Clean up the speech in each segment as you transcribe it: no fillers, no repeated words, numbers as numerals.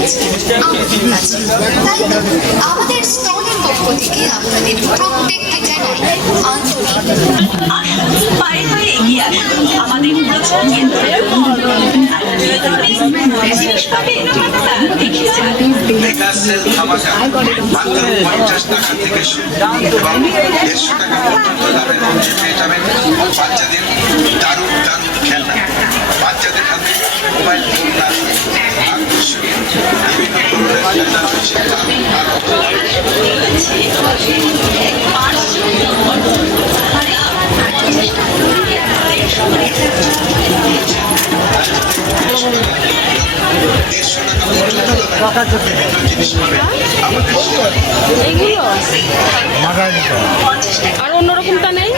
পৌঁছে আমাদের কাছে। তাই আমাদের স্টলের পক্ষ থেকে আপনাদের প্রত্যেককে জানাই আন্তরিক পায়ে পায়ে এগিয়ে আসুন আমাদের প্রচার কেন্দ্রে জিনিস পাবে দেখে যান। মাত্র 50 টাকা থেকে শুরু এবং 150 টাকা পর্যন্ত দামের মধ্যে পেয়ে যাবেন বাচ্চাদের দারুণ দারুণ খেলনা। বাচ্চাদের হাতে মোবাইল ফোন না দিয়ে আকর্ষণীয় বিভিন্ন ধরনের খেলনা রয়েছে। আর অন্যরকমটা নেই।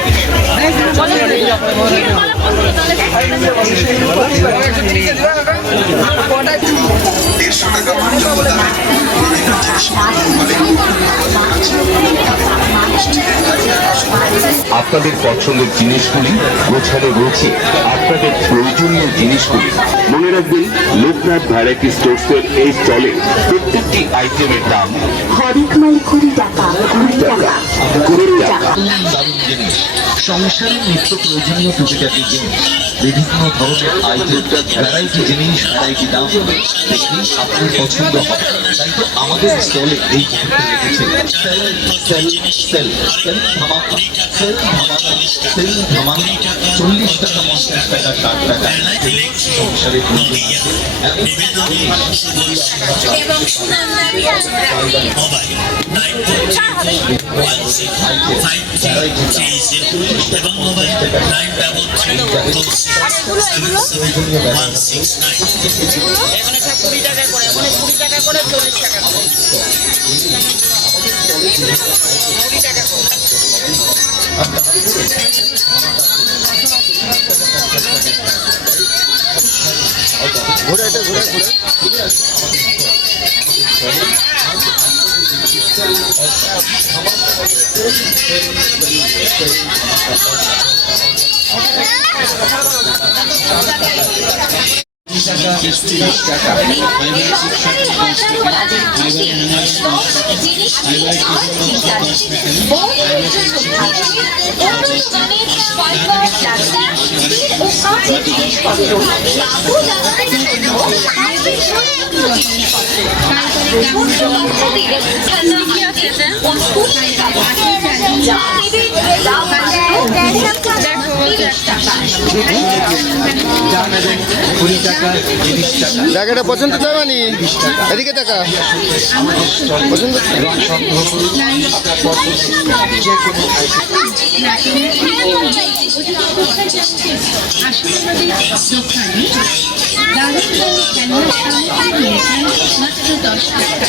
আপনাদের পছন্দের জিনিসগুলি গোছানো রয়েছে, আপনাদের প্রয়োজনীয় জিনিসগুলি। মনে রাখবেন, লোকনাথ ভ্যারাইটি স্টোর্সের এই স্টলে প্রত্যেকটি আইটেমের দাম হরেক মাল 20 টাকা, 20 টাকা, 20 টাকা। দারুণ জিনিস, সংসারের নিত্য প্রয়োজনীয় টুকিটাকি জিনিস, বিভিন্ন ধরনের আইটেম, ভ্যারাইটি জিনিস, ভ্যারাইটি দাম। দেখি আপনার পছন্দ হবে। তাই তো আমাদের স্টলে এই মুহূর্তে রেখেছে সেল সেল সেল সেল ধামাকা, সেল ধামাকা, সেল ধামাকা। 40 টাকা, 50 টাকা, 60 টাকা। সংসারের এখানে সব 20 টাকা করে, মানে 20 টাকা করে, 40 টাকা করে, 20 টাকা করে। ঘুরে এটা ঘুরে ঘুরে জায়গাটা পছন্দ তো মানে এদিকে টাকা পছন্দ মাত্র 10 টাকা।